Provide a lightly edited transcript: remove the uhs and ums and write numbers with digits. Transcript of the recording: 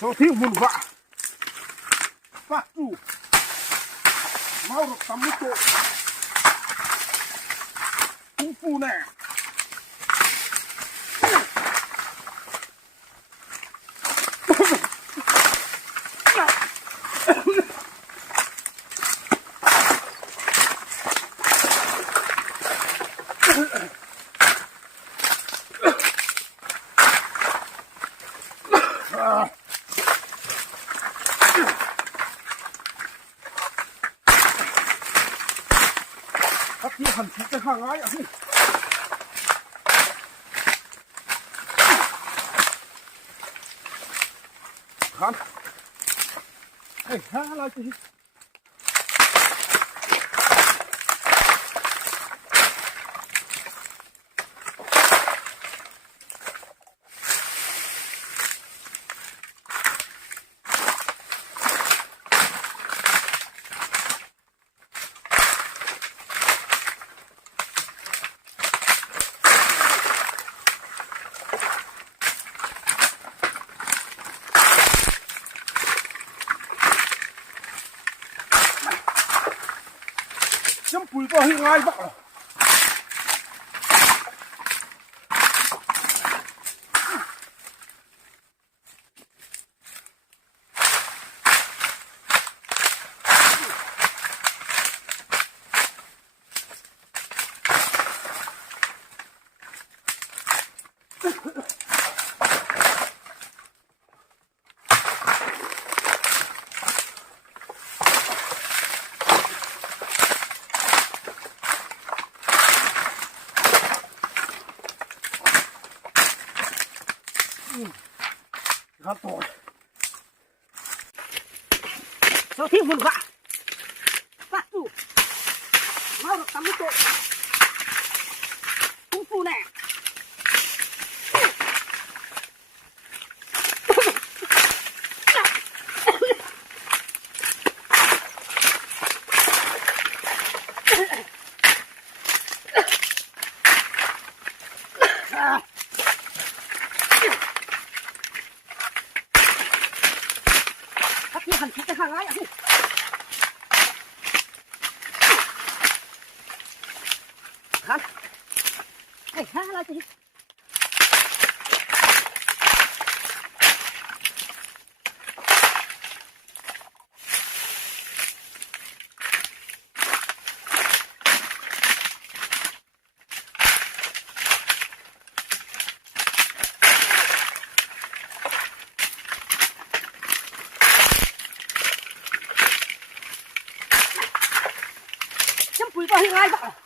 Số thiếu mùn vạ phát trụ mau được 80 độ cũng phu nè Hãy subscribe cho kênh Ghiền Mì Gõ để không bỏ lỡ những video hấp dẫn. Chấm bùi vào hình ai bọc rồi. Gắn tội số thiếu mùn vạ phát trụ mau được 80 độ cũng phu nè hành cái hàng ấy à hả hey hả là gì bùi vào hình ai vậy?